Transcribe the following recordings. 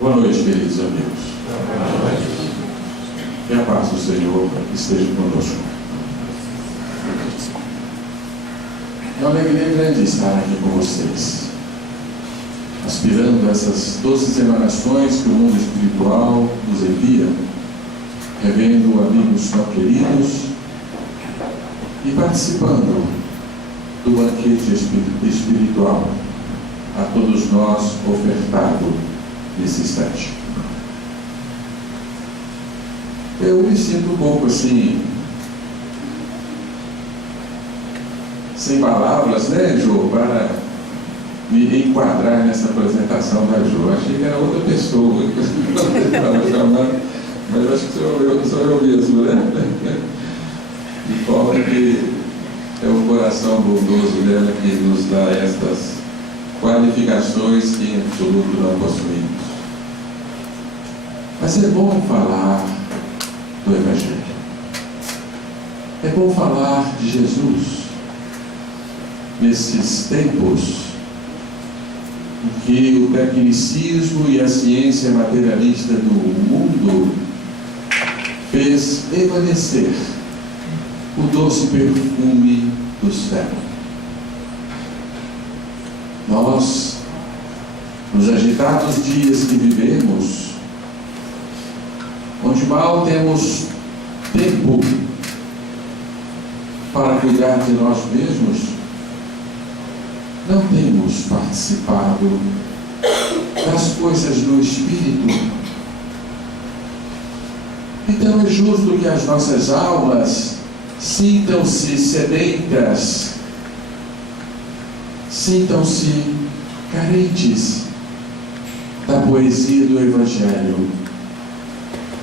Boa noite, queridos amigos. Que a paz do Senhor esteja conosco. É uma alegria grande estar aqui com vocês, aspirando a essas doces emanações que o mundo espiritual nos envia, revendo amigos tão queridos e participando do banquete espiritual a todos nós ofertado nesse instante. Eu me sinto um pouco assim, sem palavras, né, Jô, para me enquadrar nessa apresentação da Jô. Achei que era outra pessoa que eu estava chamando, mas acho que sou eu mesmo, né? De forma que é o coração bondoso dela que nos dá estas qualificações que em absoluto não possuímos. Mas é bom falar do Evangelho. É bom falar de Jesus nesses tempos em que o tecnicismo e a ciência materialista do mundo fez evanescer o doce perfume do céu. Nós, nos agitados dias que vivemos, onde mal temos tempo para cuidar de nós mesmos, não temos participado das coisas do Espírito. Então é justo que as nossas almas sintam-se sedentas, sintam-se carentes da poesia do Evangelho.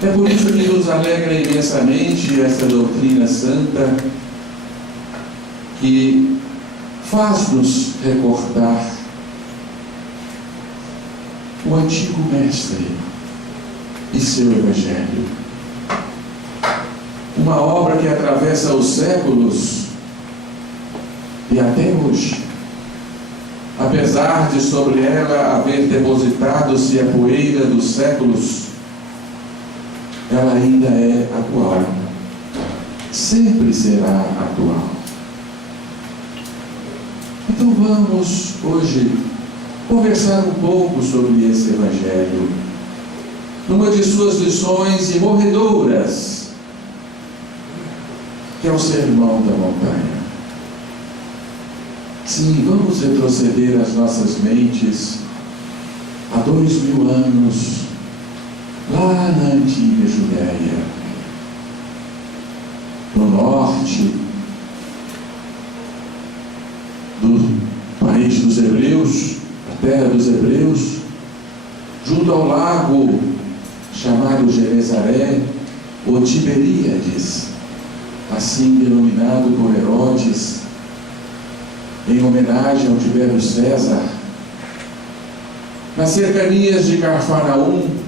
É por isso que nos alegra imensamente essa doutrina santa que faz-nos recordar o antigo Mestre e seu Evangelho. Uma obra que atravessa os séculos e até hoje, apesar de sobre ela haver depositado-se a poeira dos séculos, ela ainda é atual, sempre será atual. Então vamos hoje conversar um pouco sobre esse Evangelho, numa de suas lições imorredoras, que é o Sermão da Montanha. Sim, vamos retroceder as nossas mentes há 2000 anos, lá na antiga Judéia, no norte do país dos Hebreus, a terra dos Hebreus, junto ao lago chamado Genezaré, ou Tiberíades, assim denominado por Herodes, em homenagem ao Tibério César, nas cercanias de Cafarnaum,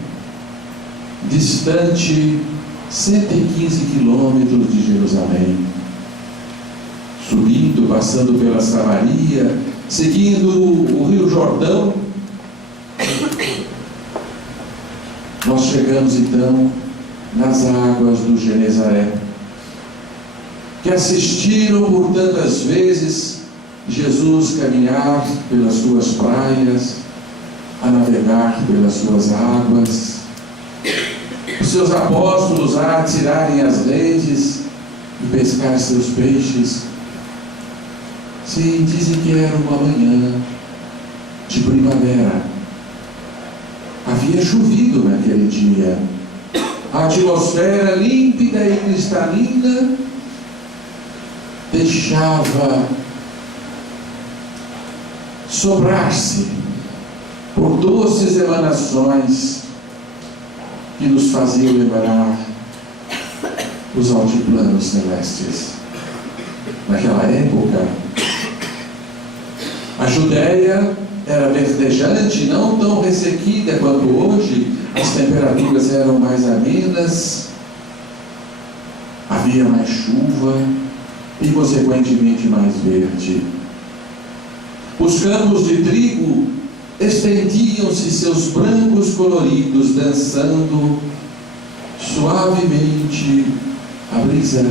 distante 115 quilômetros de Jerusalém, subindo, passando pela Samaria, seguindo o Rio Jordão, nós chegamos então nas águas do Genezaré, que assistiram por tantas vezes Jesus caminhar pelas suas praias, a navegar pelas suas águas, os seus apóstolos a atirarem as redes e pescar seus peixes. Sim, dizem que era uma manhã de primavera. Havia chovido naquele dia. A atmosfera límpida e cristalina deixava sobrar-se por doces emanações que nos faziam lembrar os altiplanos celestes. Naquela época, a Judéia era verdejante, não tão ressequida quanto hoje. As temperaturas eram mais amenas, havia mais chuva e, consequentemente, mais verde. Os campos de trigo estendiam-se seus brancos coloridos, dançando suavemente a brisa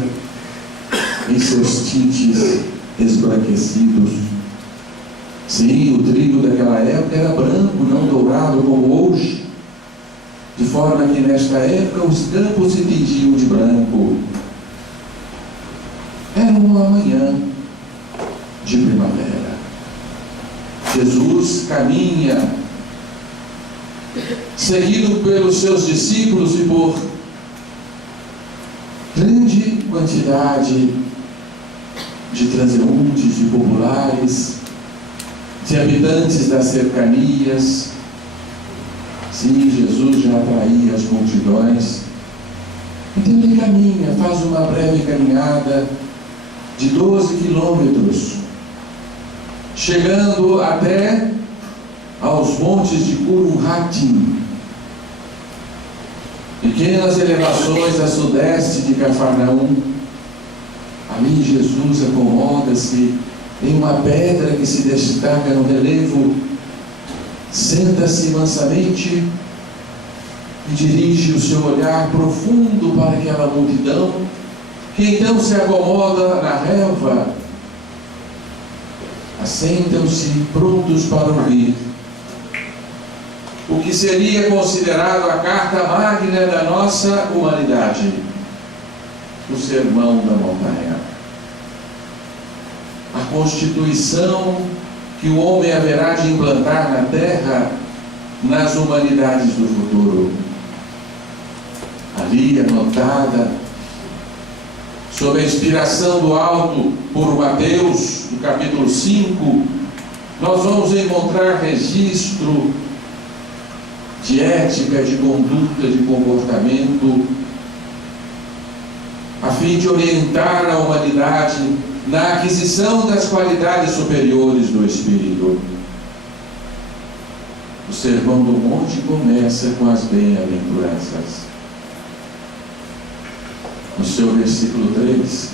em seus tintes esbranquecidos. Sim, o trigo daquela época era branco, não dourado como hoje, de forma que nesta época os campos se tingiam de branco. Era uma manhã de primavera. Jesus caminha, seguido pelos seus discípulos e por grande quantidade de transeuntes, de populares, de habitantes das cercanias. Sim, Jesus já atraía as multidões. Então ele caminha, faz uma breve caminhada de 12 quilômetros, chegando até aos montes de Curumhatim, pequenas elevações a sudeste de Cafarnaum. Ali Jesus acomoda-se em uma pedra que se destaca no relevo, senta-se mansamente e dirige o seu olhar profundo para aquela multidão, que então se acomoda na relva. Assentam-se prontos para ouvir o que seria considerado a carta magna da nossa humanidade, o Sermão da Montanha. A constituição que o homem haverá de implantar na terra, nas humanidades do futuro. Ali anotada, sob a inspiração do alto por Mateus, no capítulo 5, nós vamos encontrar registro de ética, de conduta, de comportamento, a fim de orientar a humanidade na aquisição das qualidades superiores do Espírito. O Sermão do Monte começa com as bem-aventuranças. No seu versículo 3,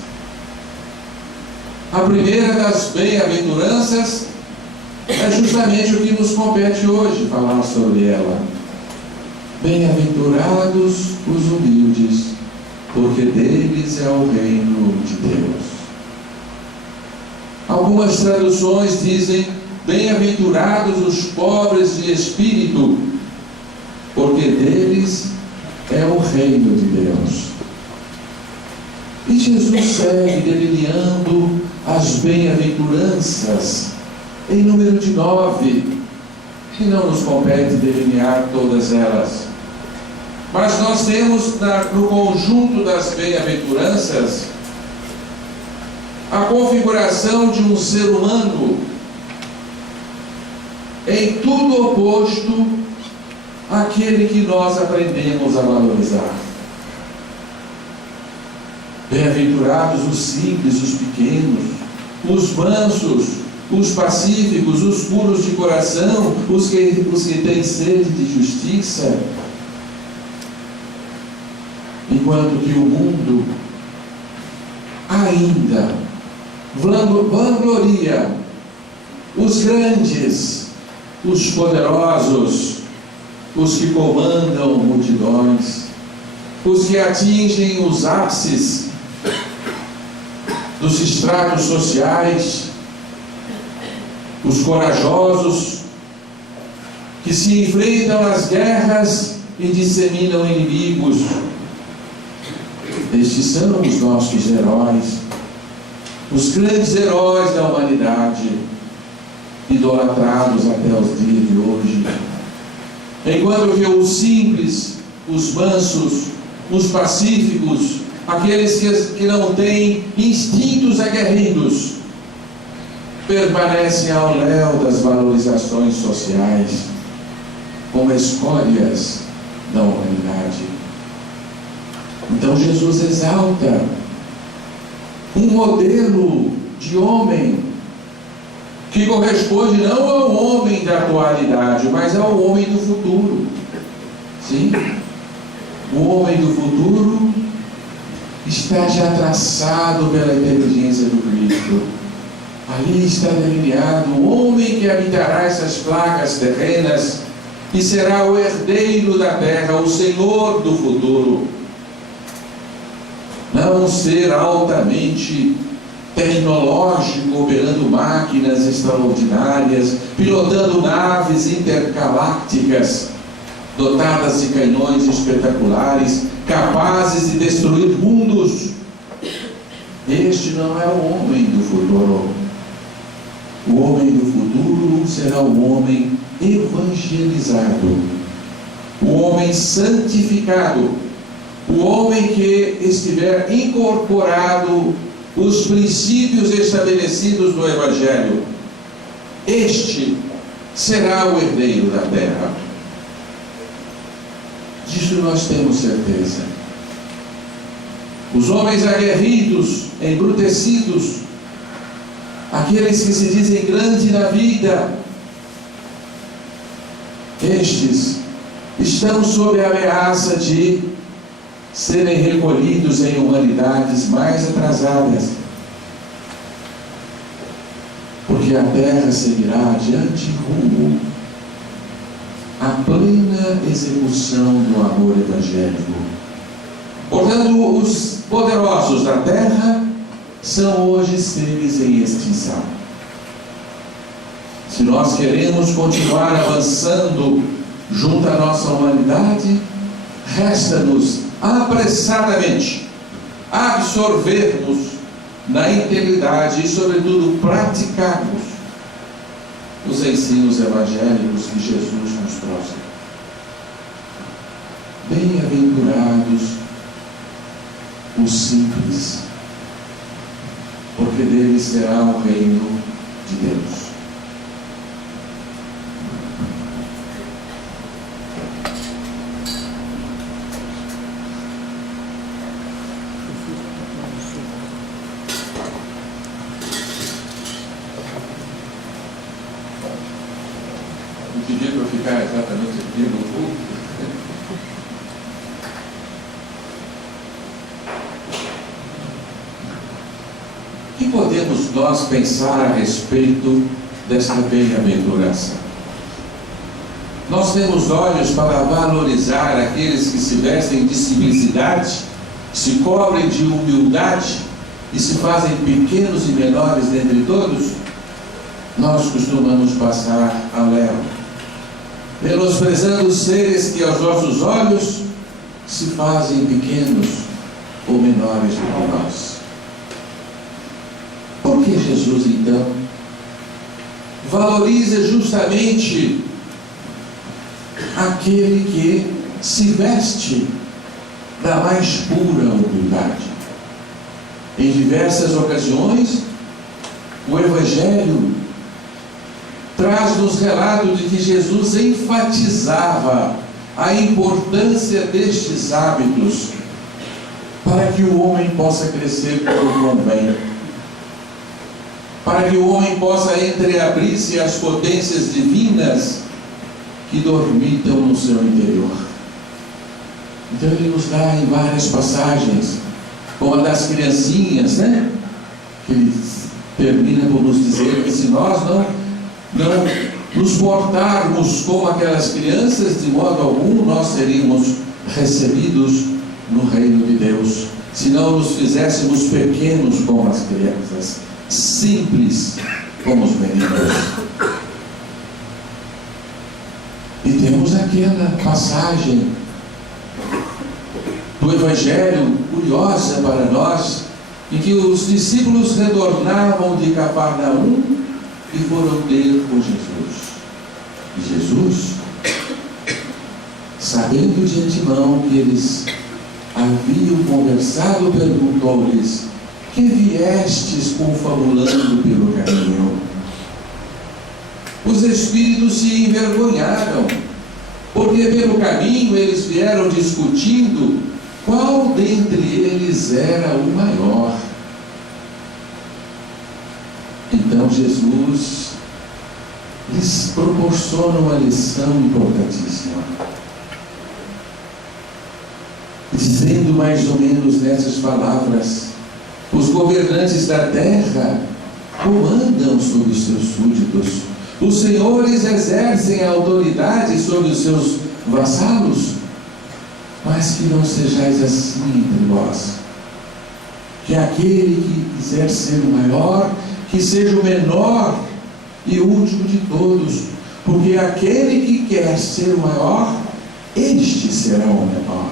a primeira das bem-aventuranças é justamente o que nos compete hoje, falar sobre ela. Bem-aventurados os humildes, porque deles é o reino de Deus. Algumas traduções dizem: bem-aventurados os pobres de espírito, porque deles é o reino de Deus. E Jesus segue delineando as bem-aventuranças em número de 9, que não nos compete delinear todas elas. Mas nós temos no conjunto das bem-aventuranças a configuração de um ser humano em tudo oposto àquele que nós aprendemos a valorizar. Bem-aventurados os simples, os pequenos, os mansos, os pacíficos, os puros de coração, os que têm sede de justiça. Enquanto que o mundo ainda vangloria os grandes, os poderosos, os que comandam multidões, os que atingem os ápices dos estratos sociais, os corajosos, que se enfrentam às guerras e disseminam inimigos. Estes são os nossos heróis, os grandes heróis da humanidade, idolatrados até os dias de hoje. Enquanto que os simples, os mansos, os pacíficos, aqueles que não têm instintos aguerridos, permanecem ao léu das valorizações sociais, como escórias da humanidade. Então Jesus exalta um modelo de homem que corresponde não ao homem da atualidade, mas ao homem do futuro. Sim, o homem do futuro está já traçado pela inteligência do Cristo. Ali está delineado o homem que habitará essas placas terrenas e será o herdeiro da terra, o Senhor do futuro. Não um ser altamente tecnológico, operando máquinas extraordinárias, pilotando naves intergalácticas, dotadas de canhões espetaculares, capazes de destruir mundos. Este não é o homem do futuro. O homem do futuro será o homem evangelizado, o homem santificado, o homem que estiver incorporado os princípios estabelecidos no Evangelho. Este será o herdeiro da terra. Disso nós temos certeza. Os homens aguerridos, embrutecidos, aqueles que se dizem grandes na vida, estes estão sob a ameaça de serem recolhidos em humanidades mais atrasadas, porque a terra seguirá adiante rumo à plena execução do amor evangélico. Portanto, os poderosos da terra são hoje seres em extinção. Se nós queremos continuar avançando junto à nossa humanidade, resta-nos apressadamente absorvermos na integridade e, sobretudo, praticarmos os ensinos evangélicos que Jesus nos trouxe. Bem-aventurados os simples, porque deles será o reino de Deus. Não pedi para ficar exatamente aqui no culto. O que podemos nós pensar a respeito desta bem-aventurança? Nós temos olhos para valorizar aqueles que se vestem de simplicidade, se cobrem de humildade e se fazem pequenos e menores dentre todos? Nós costumamos passar a lero, menosprezando os seres que aos nossos olhos se fazem pequenos ou menores do que nós. Por que Jesus, então, valoriza justamente aquele que se veste da mais pura humildade? Em diversas ocasiões, o Evangelho traz-nos relato de que Jesus enfatizava a importância destes hábitos para que o homem possa crescer como convém, para que o homem possa entreabrir-se às potências divinas que dormitam no seu interior. Então ele nos dá em várias passagens, como a das criancinhas, que ele termina por nos dizer que se nós não nos portarmos como aquelas crianças, de modo algum nós seríamos recebidos no reino de Deus. Se não nos fizéssemos pequenos como as crianças, simples como os meninos. E temos aquela passagem do Evangelho curiosa para nós, em que os discípulos retornavam de Cafarnaum e foram ter com Jesus. E Jesus, sabendo de antemão que eles haviam conversado, perguntou-lhes: que viestes confabulando pelo caminho? Os espíritos se envergonharam, porque pelo caminho eles vieram discutindo qual dentre eles era o maior. Então Jesus lhes proporciona uma lição importantíssima, dizendo mais ou menos nessas palavras: os governantes da terra comandam sobre os seus súditos. Os senhores exercem a autoridade sobre os seus vassalos. Mas que não sejais assim entre vós. Que aquele que quiser ser o maior, que seja o menor e último de todos. Porque aquele que quer ser o maior, este será o menor.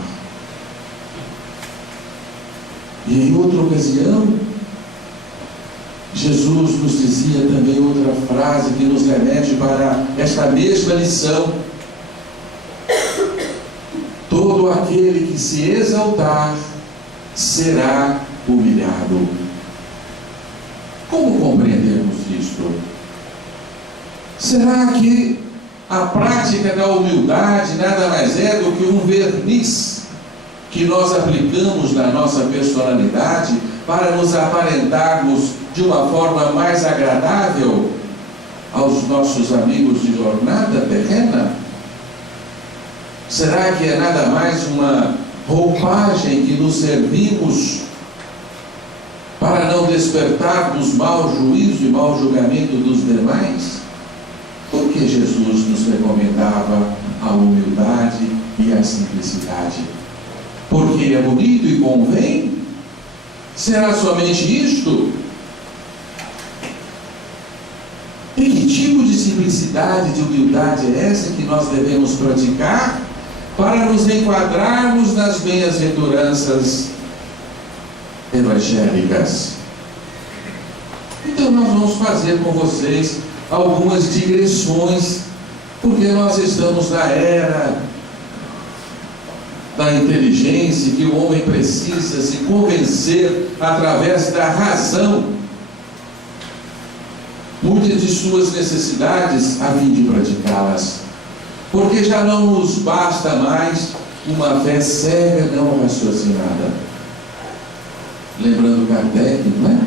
E em outra ocasião, Jesus nos dizia também outra frase que nos remete para esta mesma lição: todo aquele que se exaltar será humilhado. Como compreendemos isto? Será que a prática da humildade nada mais é do que um verniz que nós aplicamos na nossa personalidade para nos aparentarmos de uma forma mais agradável aos nossos amigos de jornada terrena? Será que é nada mais uma roupagem que nos servimos para não despertarmos mau juízo e mau julgamento dos demais? Por que Jesus nos recomendava a humildade e a simplicidade? Porque é bonito e convém? Será somente isto? E que tipo de simplicidade, de humildade é essa que nós devemos praticar para nos enquadrarmos nas bem-aventuranças evangélicas? Então nós vamos fazer com vocês algumas digressões, porque nós estamos na era da inteligência, que o homem precisa se convencer através da razão muitas de suas necessidades a fim de praticá-las, porque já não nos basta mais uma fé cega não raciocinada. Lembrando Kardec, não é?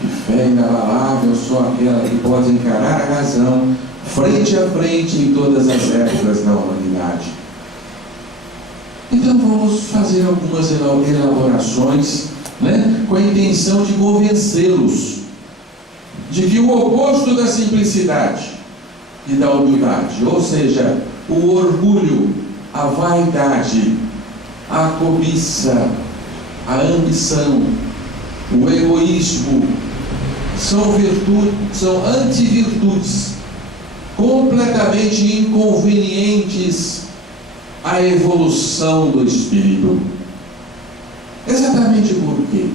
Que fé inabalável só aquela que pode encarar a razão frente a frente em todas as épocas da humanidade. Então vamos fazer algumas elaborações, né, com a intenção de convencê-los de que o oposto da simplicidade e da humildade, ou seja, o orgulho, a vaidade, a cobiça, a ambição, o egoísmo, são antivirtudes completamente inconvenientes à evolução do espírito. Exatamente por quê?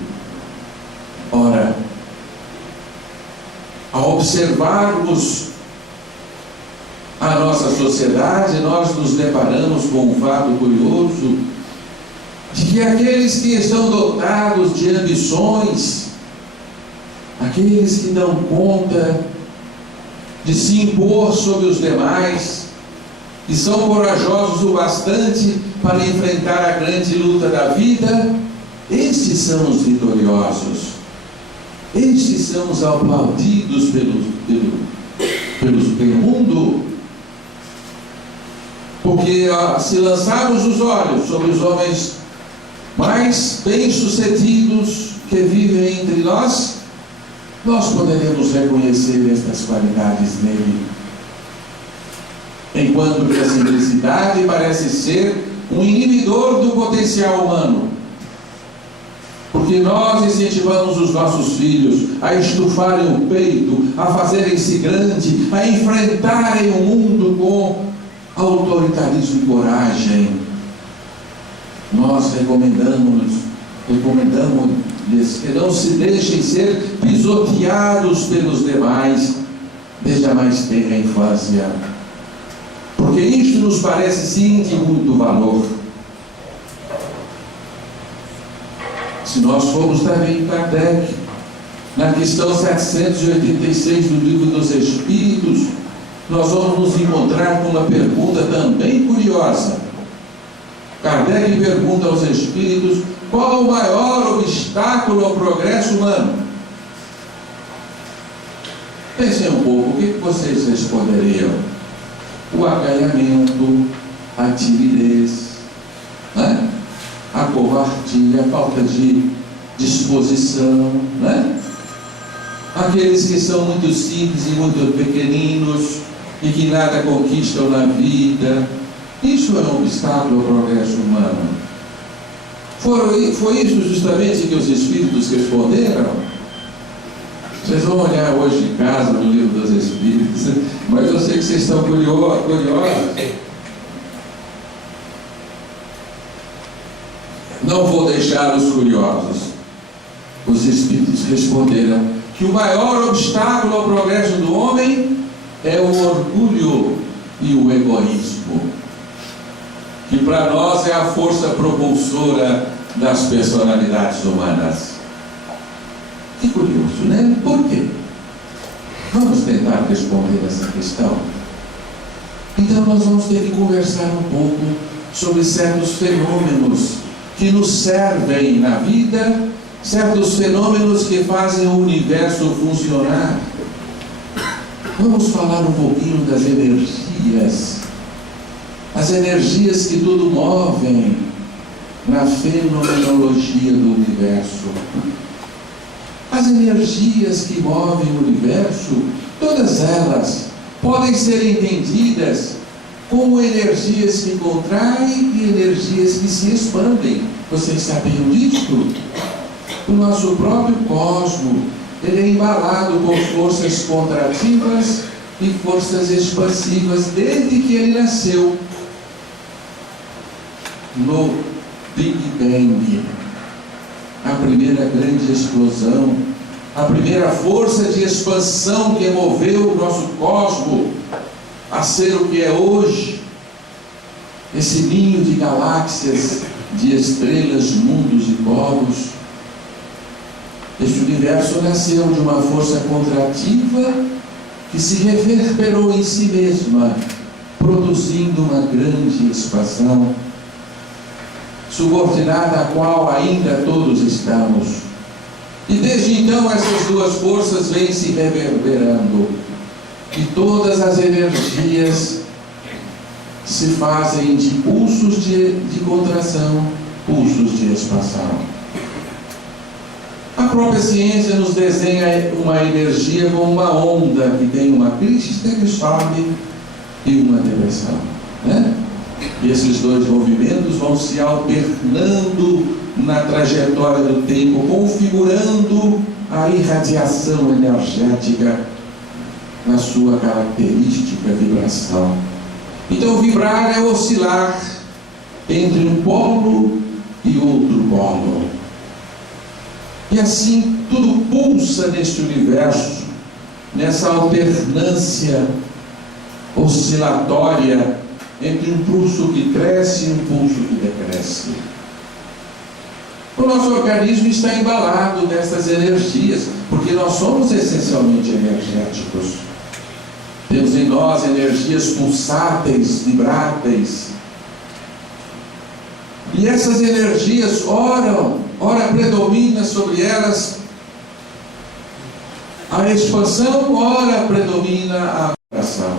Ora, ao observarmos a nossa sociedade, nós nos deparamos com um fato curioso de que aqueles que estão dotados de ambições, aqueles que dão conta de se impor sobre os demais, e são corajosos o bastante para enfrentar a grande luta da vida, estes são os vitoriosos, estes são os aplaudidos pelo mundo. Porque se lançarmos os olhos sobre os homens mais bem-sucedidos que vivem entre nós, nós poderemos reconhecer estas qualidades nele. Enquanto que a simplicidade parece ser um inibidor do potencial humano. Porque nós incentivamos os nossos filhos a estufarem o peito, a fazerem-se grande, a enfrentarem o mundo com autoritarismo e coragem. Nós recomendamos-lhes que não se deixem ser pisoteados pelos demais desde a mais tenra infância, porque isto nos parece sim de muito valor. Se nós formos também em Kardec, na questão 786 do Livro dos Espíritos, nós vamos nos encontrar com uma pergunta também curiosa. Kardec pergunta aos Espíritos: qual o maior obstáculo ao progresso humano? Pensem um pouco, o que vocês responderiam? O acanhamento, a timidez, né? A covardia, a falta de disposição, né? aqueles que são muito simples e muito pequeninos e que nada conquistam na vida. Isso é um obstáculo ao progresso humano. Foi isso justamente que os Espíritos responderam? Vocês vão olhar hoje em casa no Livro dos Espíritos, mas eu sei que vocês estão curiosos. Não vou deixá-los curiosos. Os Espíritos responderam que o maior obstáculo ao progresso do homem é o orgulho e o egoísmo, que para nós é a força propulsora das personalidades humanas. Que curioso, né? Por quê? Vamos tentar responder essa questão. Então nós vamos ter que conversar um pouco sobre certos fenômenos que nos servem na vida, certos fenômenos que fazem o universo funcionar. Vamos falar um pouquinho das energias. As energias que tudo movem na fenomenologia do universo. As energias que movem o universo, todas elas podem ser entendidas como energias que contraem e energias que se expandem. Vocês sabiam disso? O nosso próprio cosmo, ele é embalado com forças contrativas e forças expansivas desde que ele nasceu. No Big Bang, a primeira grande explosão, a primeira força de expansão que moveu o nosso cosmo a ser o que é hoje, esse ninho de galáxias, de estrelas, mundos e polos. Este universo nasceu de uma força contrativa que se reverberou em si mesma, produzindo uma grande expansão, subordinada à qual ainda todos estamos. E desde então essas duas forças vêm se reverberando, e todas as energias se fazem de pulsos de contração, pulsos de expansão. A própria ciência nos desenha uma energia como uma onda que tem uma crista que sobe e uma depressão, né? E esses dois movimentos vão se alternando na trajetória do tempo, configurando a irradiação energética na sua característica vibração. Então, vibrar é oscilar entre um polo e outro polo. E assim, tudo pulsa neste universo, nessa alternância oscilatória entre um pulso que cresce e um pulso que decresce. O nosso organismo está embalado nessas energias, porque nós somos essencialmente energéticos. Temos em nós energias pulsáteis, vibráteis. E essas energias, ora predomina sobre elas a expansão, ora predomina a vibração.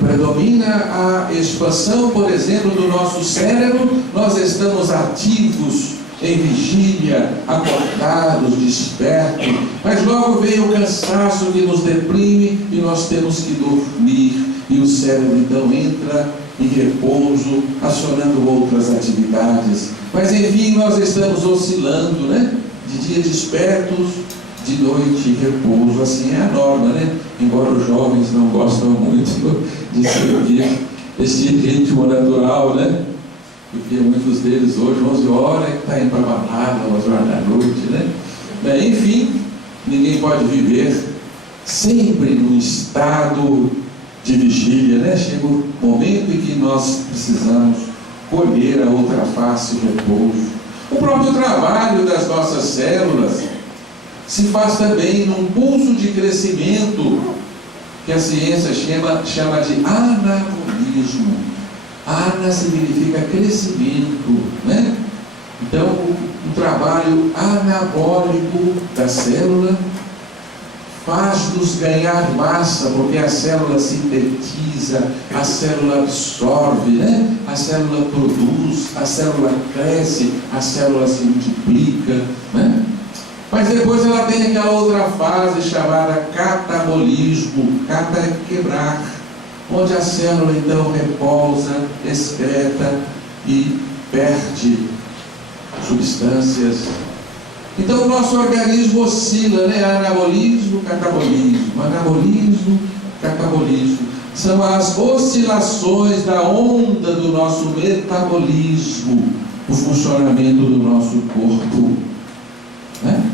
Predomina a expansão, por exemplo, do nosso cérebro. Nós estamos ativos, em vigília, acordados, despertos, mas logo vem o cansaço que nos deprime e nós temos que dormir, e o cérebro então entra em repouso, acionando outras atividades. Mas enfim, nós estamos oscilando, né? De dia despertos, de noite repouso. Assim é a norma, né? Embora os jovens não gostam muito de seguir este ritmo natural, né? Porque muitos deles hoje, 11 horas, está indo para a balada, 11 horas da noite, né? Enfim, ninguém pode viver sempre num estado de vigília, né? Chega um momento em que nós precisamos colher a outra face, o repouso. O próprio trabalho das nossas células se faz também num pulso de crescimento que a ciência chama de anabolismo. Ana significa crescimento, né? Então, o trabalho anabólico da célula faz-nos ganhar massa, porque a célula sintetiza, a célula absorve, né? A célula produz, a célula cresce, a célula se multiplica, né? Mas depois ela tem aquela outra fase chamada catabolismo. Cata é quebrar, onde a célula então repousa, excreta e perde substâncias. Então o nosso organismo oscila, né? Anabolismo, catabolismo, anabolismo, catabolismo. São as oscilações da onda do nosso metabolismo, o funcionamento do nosso corpo, né?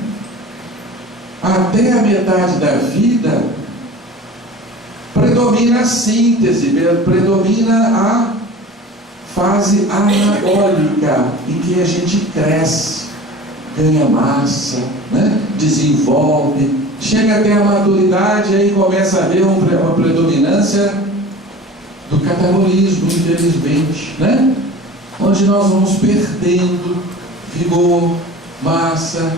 Até a metade da vida predomina a síntese, predomina a fase anabólica, em que a gente cresce, ganha massa, né? Desenvolve, chega até a maturidade, aí começa a haver uma predominância do catabolismo, infelizmente, né? Onde nós vamos perdendo vigor, massa,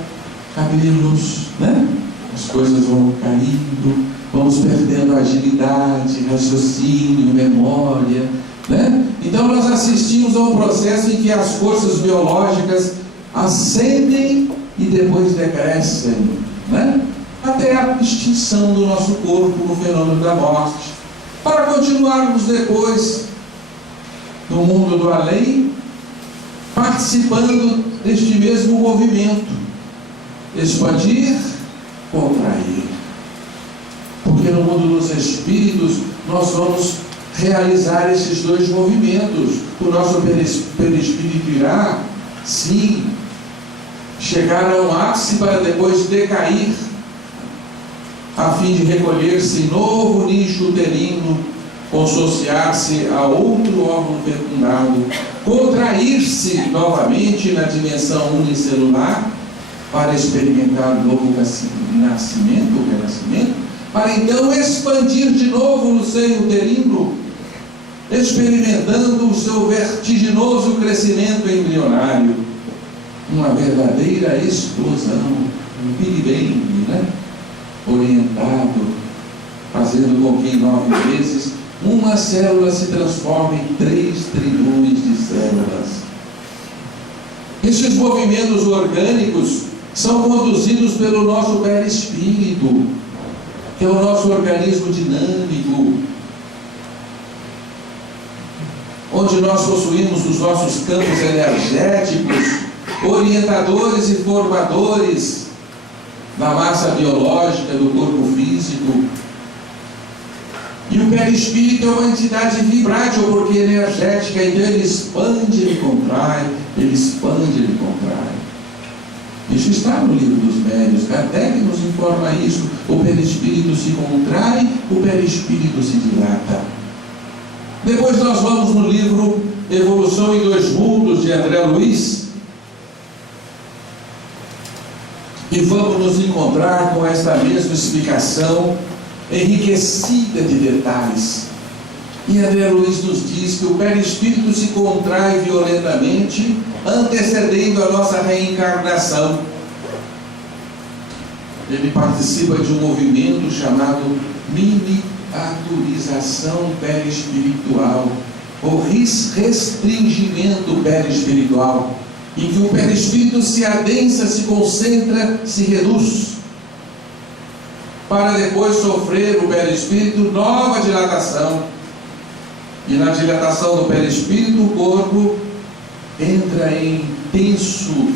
cabelos, né? As coisas vão caindo, vamos perdendo agilidade, raciocínio, memória, né? Então nós assistimos a um processo em que as forças biológicas ascendem e depois decrescem, né? Até a extinção do nosso corpo no fenômeno da morte, para continuarmos depois no mundo do além, participando deste mesmo movimento: expandir, contrair. Porque no mundo dos espíritos nós vamos realizar esses dois movimentos. O nosso perispírito irá, sim, chegar a um ápice para depois decair, a fim de recolher-se em novo nicho uterino, consociar-se a outro órgão fecundado, contrair-se novamente na dimensão unicelular, para experimentar o novo nascimento, o renascimento, para então expandir de novo no seio uterino, experimentando o seu vertiginoso crescimento embrionário, uma verdadeira explosão, um Big Bang, né? Orientado, fazendo com que em 9 meses uma célula se transforme em 3 trilhões de células. Esses movimentos orgânicos são conduzidos pelo nosso perispírito, que é o nosso organismo dinâmico, onde nós possuímos os nossos campos energéticos, orientadores e formadores da massa biológica do corpo físico. E o perispírito é uma entidade vibrátil, porque energética, então ele expande, ele contrai, ele expande, ele contrai. Isso está no livro dos médiuns. Kardec nos informa isso. O perispírito se contrai, o perispírito se dilata. Depois nós vamos no livro Evolução em 2 Mundos, de André Luiz, e vamos nos encontrar com esta mesma explicação enriquecida de detalhes. E André Luiz nos diz que o perispírito se contrai violentamente, antecedendo a nossa reencarnação. Ele participa de um movimento chamado miniaturização perispiritual, ou restringimento perispiritual, em que o perispírito se adensa, se concentra, se reduz, para depois sofrer o perispírito nova dilatação. E na dilatação do perispírito, o corpo entra em intenso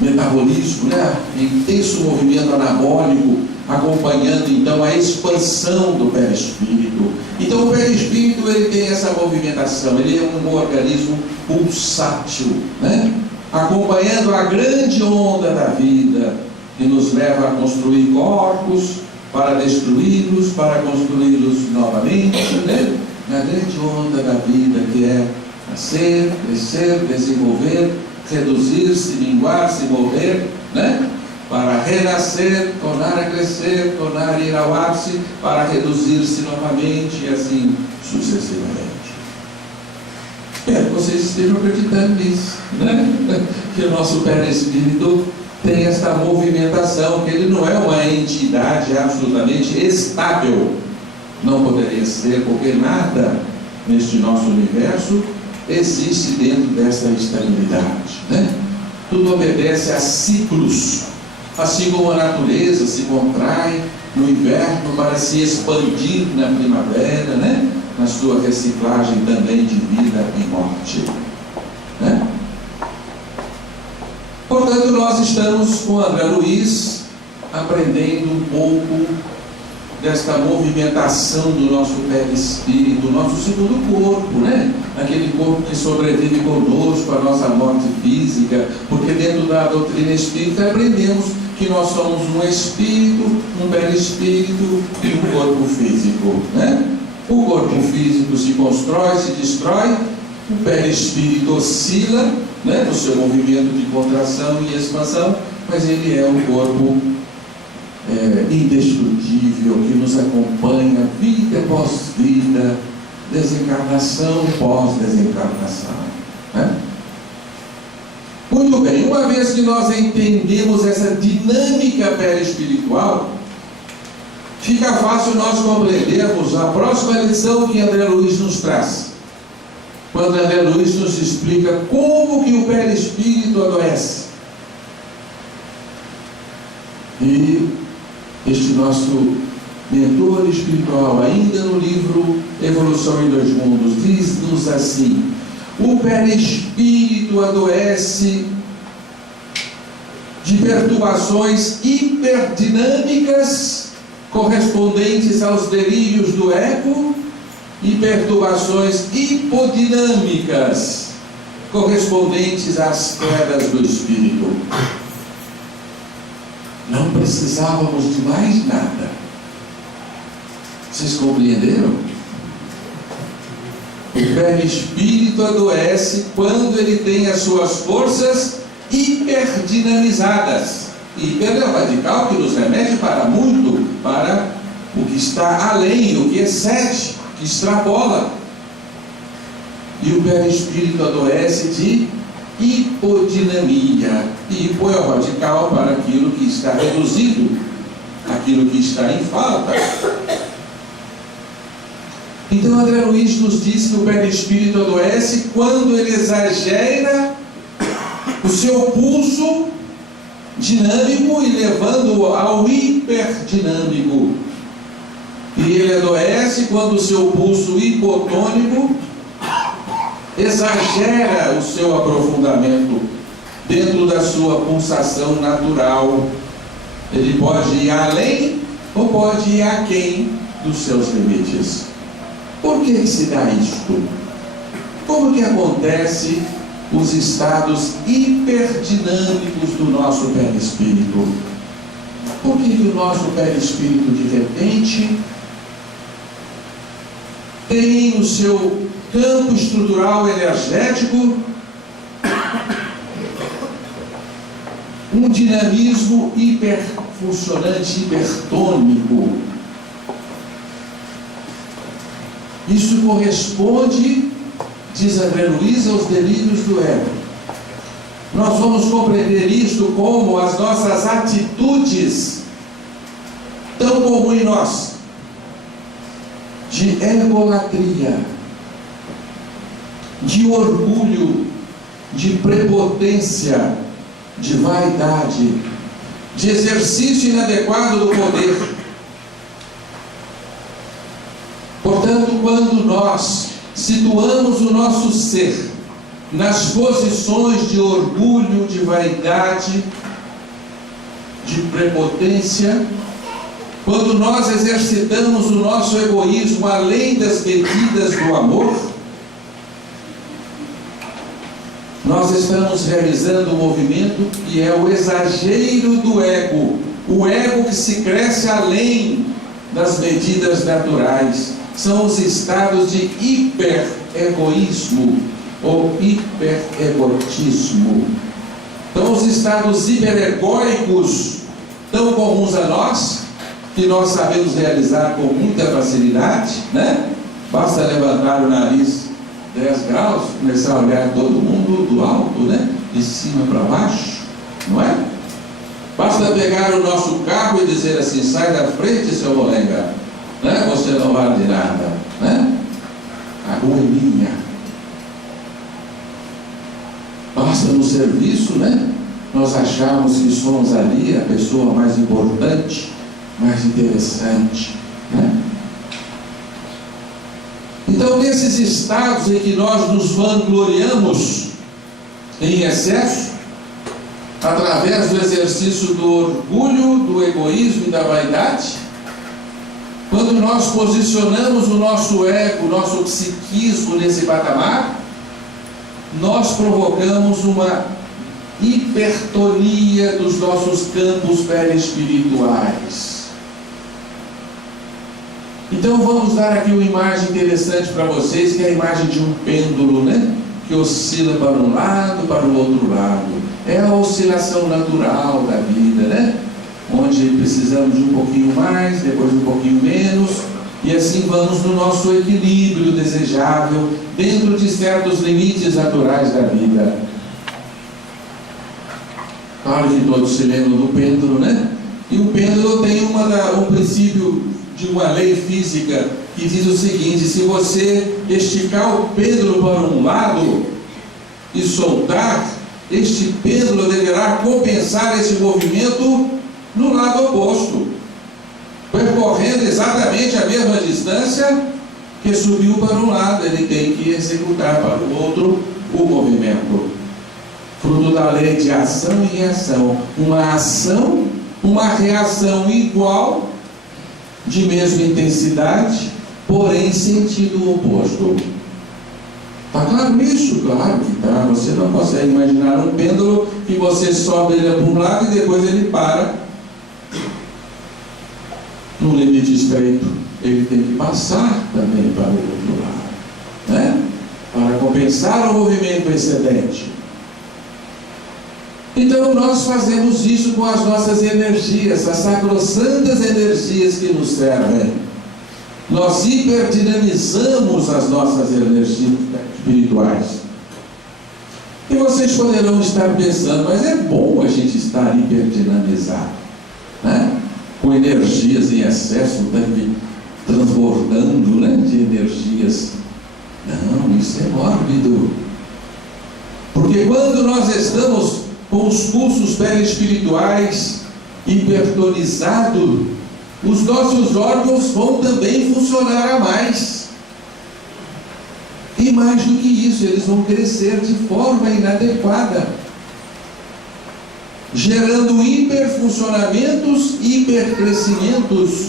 metabolismo, né? Intenso movimento anabólico, acompanhando então a expansão do perispírito. Então o perispírito ele tem essa movimentação, ele é um organismo pulsátil, né? Acompanhando a grande onda da vida, que nos leva a construir corpos, para destruí-los, para construí-los novamente, né? Na grande onda da vida, que é nascer, crescer, desenvolver, reduzir-se, minguar-se, morrer, né? Para renascer, tornar a crescer, tornar a ir ao ápice, para reduzir-se novamente e assim sucessivamente. Espero que vocês estejam acreditando nisso, né? Que o nosso perispírito tem esta movimentação, que ele não é uma entidade absolutamente estável. Não poderia ser, porque nada neste nosso universo existe dentro dessa estabilidade, né? Tudo obedece a ciclos, assim como a natureza se contrai no inverno para se expandir na primavera, né? Na sua reciclagem também de vida e morte, né? Portanto, nós estamos com André Luiz aprendendo um pouco desta movimentação do nosso perispírito, do nosso segundo corpo, né? Aquele corpo que sobrevive conosco à nossa morte física, porque dentro da doutrina espírita aprendemos que nós somos um espírito, um perispírito e um corpo físico, né? O corpo físico se constrói, se destrói, o perispírito oscila, né, no seu movimento de contração e expansão, mas ele é um corpo indestrutível, que nos acompanha vida após vida, desencarnação pós desencarnação, né? Muito bem, uma vez que nós entendemos essa dinâmica perispiritual, fica fácil nós compreendermos a próxima lição que André Luiz nos traz, quando André Luiz nos explica como que o perispírito adoece. E este nosso mentor espiritual, ainda no livro Evolução em Dois Mundos, diz-nos assim: o perispírito adoece de perturbações hiperdinâmicas correspondentes aos delírios do ego e perturbações hipodinâmicas correspondentes às quedas do espírito. Não precisávamos de mais nada. Vocês compreenderam? O perispírito adoece quando ele tem as suas forças hiperdinamizadas. Hiper é o radical que nos remete para muito, para o que está além, o que excede, que extrapola. E o perispírito adoece de hipodinamia. E hipo é o radical para aquilo que está reduzido, aquilo que está em falta. Então André Luiz nos diz que o perispírito adoece quando ele exagera o seu pulso dinâmico e levando-o ao hiperdinâmico. E ele adoece quando o seu pulso hipotônico exagera o seu aprofundamento dentro da sua pulsação natural. Ele pode ir além ou pode ir aquém dos seus limites. Por que se dá isto? Como que acontece os estados hiperdinâmicos do nosso perispírito? Por que o nosso perispírito de repente tem no seu campo estrutural energético um dinamismo hiperfuncionante, hipertônico? Isso corresponde, diz André Luiz, aos delírios do ego. Nós vamos compreender isto como as nossas atitudes, tão comum em nós, de egolatria, de orgulho, de prepotência, de vaidade, de exercício inadequado do poder. Portanto, quando nós situamos o nosso ser nas posições de orgulho, de vaidade, de prepotência, quando nós exercitamos o nosso egoísmo além das medidas do amor, nós estamos realizando um movimento que é o exagero do ego, o ego que se cresce além das medidas naturais. São os estados de hiper-egoísmo ou hiper-egotismo. Então, os estados hiperegóicos, tão comuns a nós, que nós sabemos realizar com muita facilidade, né? Basta levantar o nariz 10 graus, começar a olhar todo mundo do alto, né? De cima para baixo, não é? Basta pegar o nosso carro e dizer assim: sai da frente, seu molenga, né? Você não vale de nada, né? A rua é minha. Basta no serviço, né? nós acharmos que somos ali a pessoa mais importante, mais interessante, né? Então, nesses estados em que nós nos vangloriamos em excesso, através do exercício do orgulho, do egoísmo e da vaidade, quando nós posicionamos o nosso ego, o nosso psiquismo nesse patamar, nós provocamos uma hipertonia dos nossos campos perispirituais. Então vamos dar aqui uma imagem interessante para vocês, que é a imagem de um pêndulo, né? Que oscila para um lado, para o outro lado. É a oscilação natural da vida, né? Onde precisamos de um pouquinho mais, depois um pouquinho menos, e assim vamos no nosso equilíbrio desejável, dentro de certos limites naturais da vida. Claro que todos se lembram do pêndulo, né? E o pêndulo tem um princípio de uma lei física que diz o seguinte: se você esticar o pêndulo para um lado e soltar, este pêndulo deverá compensar esse movimento no lado oposto, percorrendo exatamente a mesma distância que subiu para um lado. Ele tem que executar para o outro o movimento, fruto da lei de ação e reação. Uma ação, uma reação igual, de mesma intensidade, porém sentido oposto. Está claro isso? Claro que está. Você não consegue imaginar um pêndulo que você sobe ele para um lado e depois ele para no limite estreito. Ele tem que passar também para o outro lado, né? Para compensar o movimento excedente. Então nós fazemos isso com as nossas energias, as sacrossantas energias que nos servem. Nós hiperdinamizamos as nossas energias espirituais. E vocês poderão estar pensando, mas é bom a gente estar hiperdinamizado, né? Com energias em excesso, transbordando, né? De energias. Não, isso é mórbido. Porque quando nós estamos com os pulsos perispirituais hipertonizados, os nossos órgãos vão também funcionar a mais. E mais do que isso, eles vão crescer de forma inadequada, gerando hiperfuncionamentos, hipercrescimentos,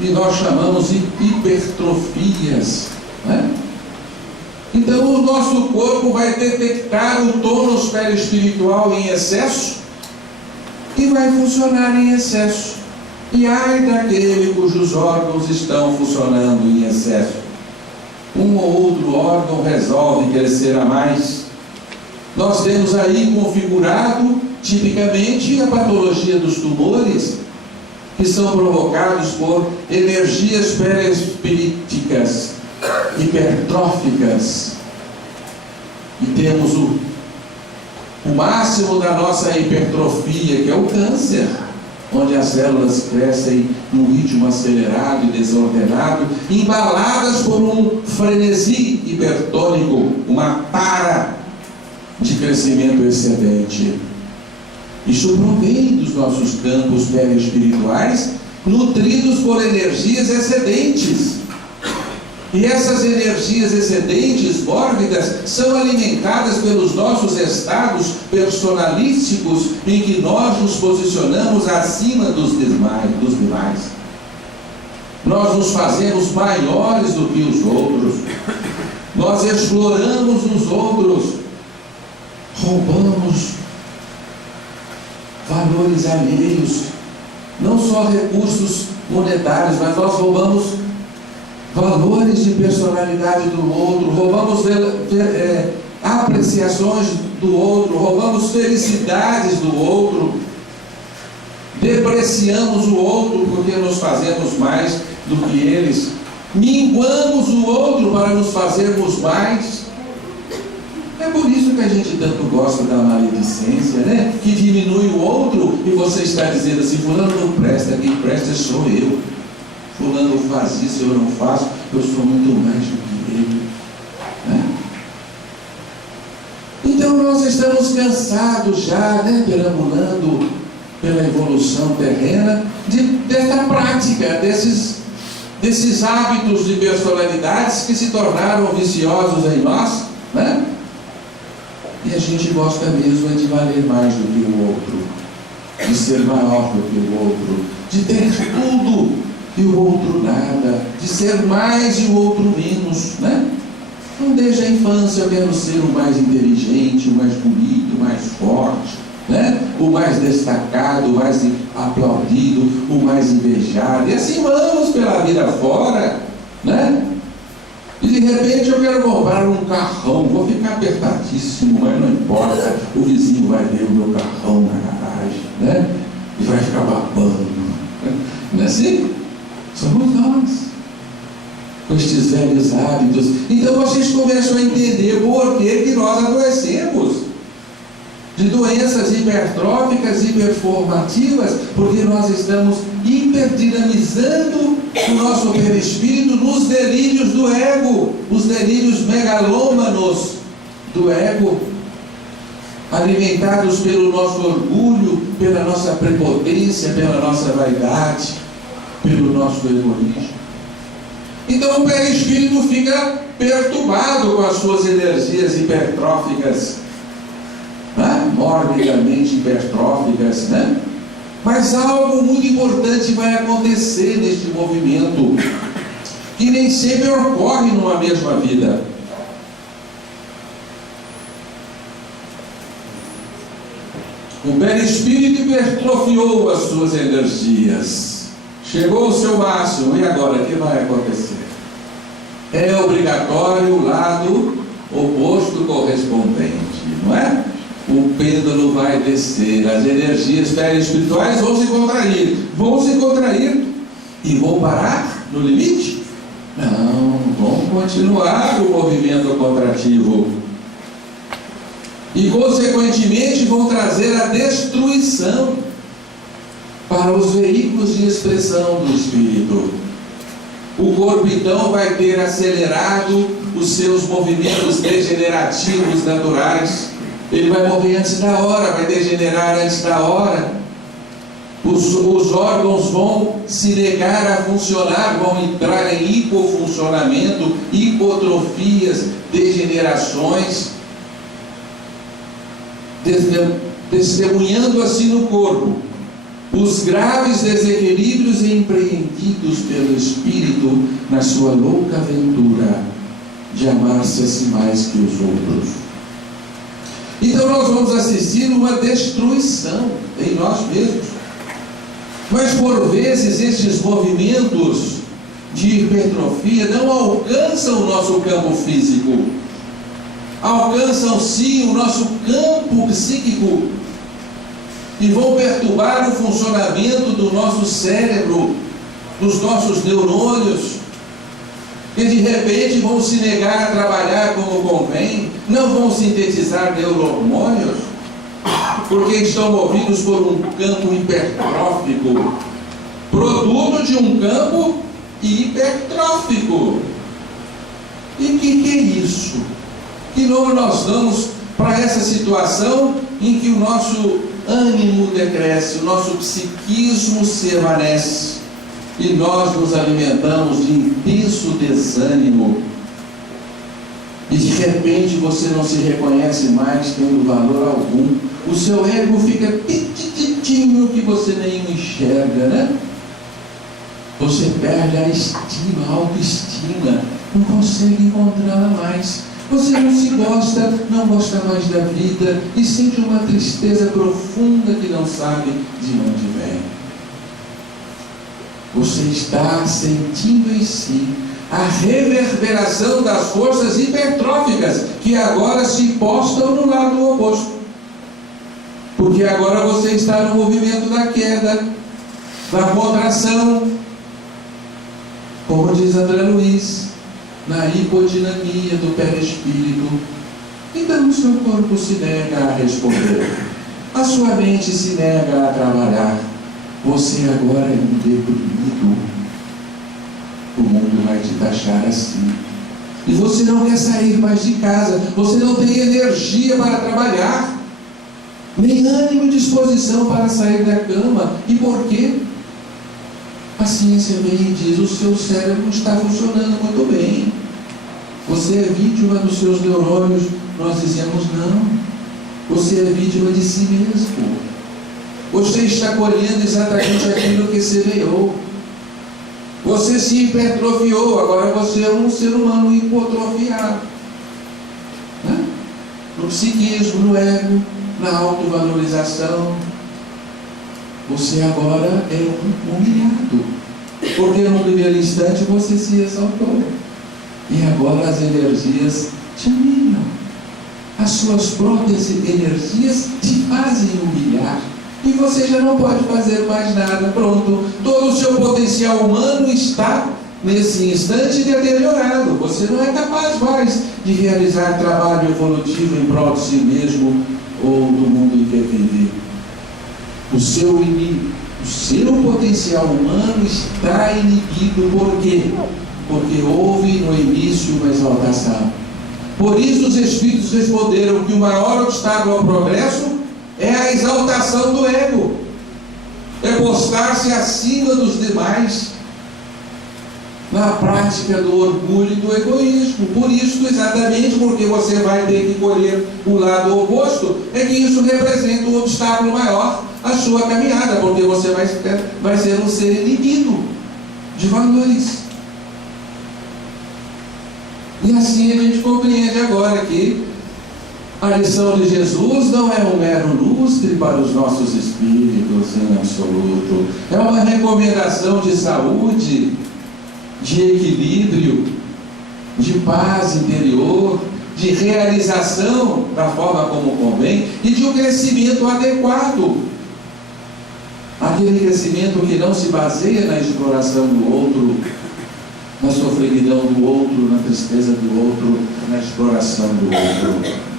que nós chamamos de hipertrofias, né? Então o nosso corpo vai detectar o tônus perispiritual em excesso e vai funcionar em excesso. E ai daquele cujos órgãos estão funcionando em excesso. Um ou outro órgão resolve crescer a mais. Nós temos aí configurado, tipicamente, a patologia dos tumores, que são provocados por energias perispiríticas, hipertróficas. E temos o máximo da nossa hipertrofia, que é o câncer, onde as células crescem num ritmo acelerado e desordenado, embaladas por um frenesi hipertônico, uma para de crescimento excedente. Isso provém dos nossos campos perispirituais, nutridos por energias excedentes. E essas energias excedentes, mórbidas, são alimentadas pelos nossos estados personalísticos, em que nós nos posicionamos acima dos demais. Nós nos fazemos maiores do que os outros. Nós exploramos os outros. Roubamos valores alheios, não só recursos monetários, mas nós roubamos valores de personalidade do outro, roubamos apreciações do outro, roubamos felicidades do outro, depreciamos o outro porque nos fazemos mais do que eles, minguamos o outro para nos fazermos mais. É por isso que a gente tanto gosta da maledicência, né? Que diminui o outro e você está dizendo assim: fulano não presta, quem presta sou eu. Fulano faz isso, eu não faço, eu sou muito mais do que ele, né? Então nós nós estamos cansados já, né, perambulando pela evolução terrena, dessa prática, desses hábitos de personalidades que se tornaram viciosos em nós, né? E a gente gosta mesmo de valer mais do que o outro, de ser maior do que o outro, de ter tudo e o outro nada, de ser mais e o outro menos, né? Então, desde a infância eu quero ser o mais inteligente, o mais bonito, o mais forte, né? O mais destacado, o mais aplaudido, o mais invejado, e assim vamos pela vida fora, né? E de repente eu quero comprar um carrão, vou ficar apertadíssimo, mas não importa, o vizinho vai ver o meu carrão na garagem, né? E vai ficar babando, não é assim? Somos nós, com estes velhos hábitos. Então vocês começam a entender por que nós adoecemos de doenças hipertróficas, hiperformativas, porque nós estamos hiperdinamizando o nosso perispírito nos delírios do ego, os delírios megalômanos do ego, alimentados pelo nosso orgulho, pela nossa prepotência, pela nossa vaidade, pelo nosso egoísmo. Então o perispírito fica perturbado com as suas energias hipertróficas, né? Morbidamente hipertróficas, né? Mas algo muito importante vai acontecer neste movimento, que nem sempre ocorre numa mesma vida. O perispírito hipertrofiou as suas energias, chegou ao seu máximo, e agora o que vai acontecer? É obrigatório o lado oposto correspondente, não é? O pêndulo vai descer, as energias perispirituais vão se contrair e vão parar no limite? Não, vão continuar o movimento contrativo e consequentemente vão trazer a destruição para os veículos de expressão do espírito. O corpo então vai ter acelerado os seus movimentos degenerativos naturais. Ele vai morrer antes da hora, vai degenerar antes da hora. Os órgãos vão se negar a funcionar, vão entrar em hipofuncionamento, hipotrofias, degenerações, testemunhando assim no corpo os graves desequilíbrios empreendidos pelo espírito na sua louca aventura de amar-se a si mais que os outros. Então nós vamos assistir uma destruição em nós mesmos. Mas por vezes estes movimentos de hipertrofia não alcançam o nosso campo físico, alcançam sim o nosso campo psíquico e vão perturbar o funcionamento do nosso cérebro, dos nossos neurônios, que de repente vão se negar a trabalhar como convém, não vão sintetizar neurohormônios, porque estão movidos por um campo hipertrófico, produto de um campo hipertrófico. E que é isso? Que nome nós damos para essa situação em que o nosso ânimo decresce, o nosso psiquismo se evanece e nós nos alimentamos de intenso desânimo e de repente você não se reconhece mais tendo valor algum, o seu ego fica petititinho que você nem enxerga, né? Você perde a estima, a autoestima, não consegue encontrá-la mais. Você não se gosta, não gosta mais da vida e sente uma tristeza profunda que não sabe de onde vem. Você está sentindo em si a reverberação das forças hipertróficas que agora se postam no lado oposto. Porque agora você está no movimento da queda, da contração, como diz André Luiz, na hipodinamia do perispírito. Então o seu corpo se nega a responder, a sua mente se nega a trabalhar. Você agora é um deprimido. O mundo vai te taxar assim. E você não quer sair mais de casa, você não tem energia para trabalhar, nem ânimo e disposição para sair da cama. E por quê? A ciência vem e diz: o seu cérebro está funcionando muito bem, você é vítima dos seus neurônios. Nós dizemos: não, você é vítima de si mesmo. Você está colhendo exatamente aquilo que semeou. Você se hipertrofiou, agora você é um ser humano hipotrofiado, né? No psiquismo, no ego, na autovalorização. Você agora é um humilhado, porque no primeiro instante você se exaltou, e agora as energias te humilham. As suas próprias energias te fazem humilhar, e você já não pode fazer mais nada. Pronto, todo o seu potencial humano está nesse instante deteriorado. Você não é capaz mais de realizar trabalho evolutivo em prol de si mesmo ou do mundo em que vive. O seu potencial humano está inibido. Por quê? Porque houve no início uma exaltação. Por isso os Espíritos responderam que o maior obstáculo ao progresso é a exaltação do ego, é postar-se acima dos demais na prática do orgulho e do egoísmo. Por isso, exatamente porque você vai ter que colher o lado oposto, é que isso representa um obstáculo maior à sua caminhada, porque você vai ser um ser inibido de valores. E assim a gente compreende agora que a lição de Jesus não é um mero lustre para os nossos espíritos em absoluto. É uma recomendação de saúde, de equilíbrio, de paz interior, de realização da forma como convém e de um crescimento adequado. Aquele crescimento que não se baseia na exploração do outro, na sofreguidão do outro, na tristeza do outro, na exploração do outro.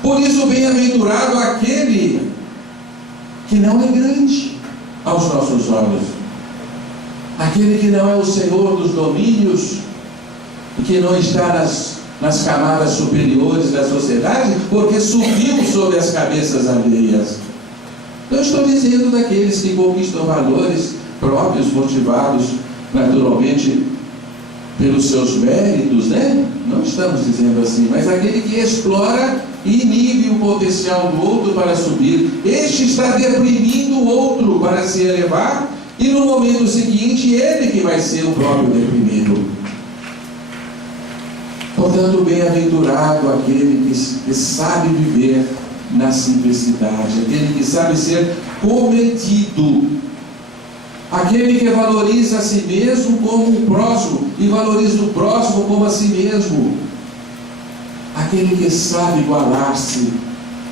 Por isso, bem-aventurado aquele que não é grande aos nossos olhos, aquele que não é o Senhor dos domínios, e que não está nas camadas superiores da sociedade, porque subiu sobre as cabeças alheias. Não estou dizendo daqueles que conquistam valores próprios, motivados naturalmente pelos seus méritos, né? Não estamos dizendo assim, mas aquele que explora e inibe o potencial do outro para subir. Este está deprimindo o outro para se elevar, e no momento seguinte ele que vai ser o próprio deprimido. Portanto, bem-aventurado aquele que sabe viver na simplicidade, aquele que sabe ser cometido, aquele que valoriza a si mesmo como o próximo e valoriza o próximo como a si mesmo, aquele que sabe igualar-se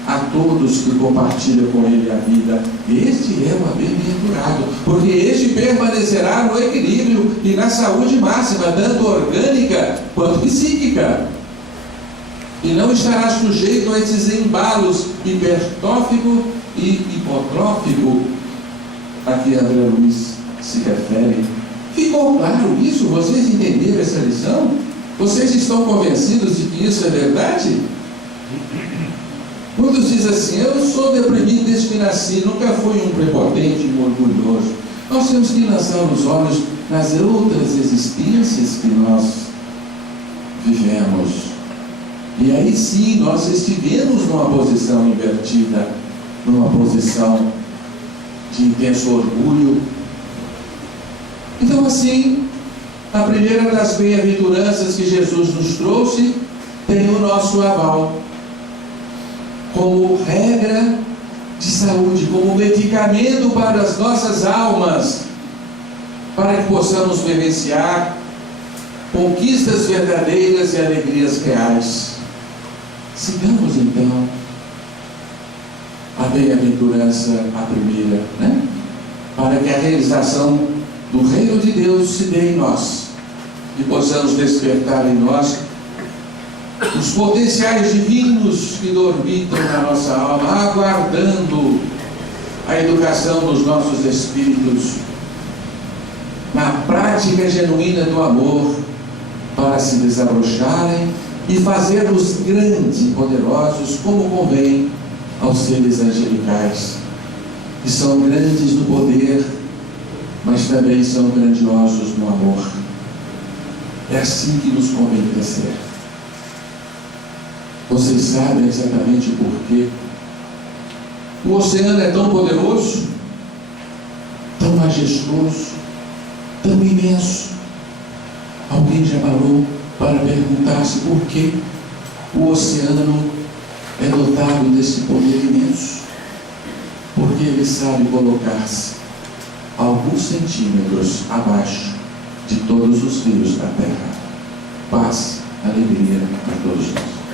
a todos que compartilham com ele a vida. Este é o bem-aventurado, porque este permanecerá no equilíbrio e na saúde máxima, tanto orgânica quanto psíquica, e não estará sujeito a esses embalos hipertrófico e hipotrófico a que André Luiz se refere. Ficou claro isso? Vocês entenderam essa lição? Vocês estão convencidos de que isso é verdade? Muitos dizem assim: eu sou deprimido desde que nasci, nunca fui um prepotente, um orgulhoso. Nós temos que lançar os olhos nas outras existências que nós vivemos. E aí sim, nós estivemos numa posição invertida, numa posição de intenso orgulho. Então, assim, a primeira das bem-aventuranças que Jesus nos trouxe tem o nosso aval, como regra de saúde, como medicamento para as nossas almas, para que possamos vivenciar conquistas verdadeiras e alegrias reais. Sigamos então a bem-aventurança, a primeira, né? Para que a realização do reino de Deus se dê em nós e possamos despertar em nós os potenciais divinos que dormitam na nossa alma, aguardando a educação dos nossos espíritos na prática genuína do amor, para se desabrocharem e fazê-los grandes e poderosos, como convém aos seres angelicais, que são grandes no poder, mas também são grandiosos no amor. É assim que nos convém crescer. Vocês sabem exatamente por quê o oceano é tão poderoso, tão majestoso, tão imenso. Alguém já parou para perguntar-se por que o oceano é dotado desse poder imenso? Porque ele sabe colocar-se alguns centímetros abaixo de todos os rios da terra. Paz, alegria a todos nós.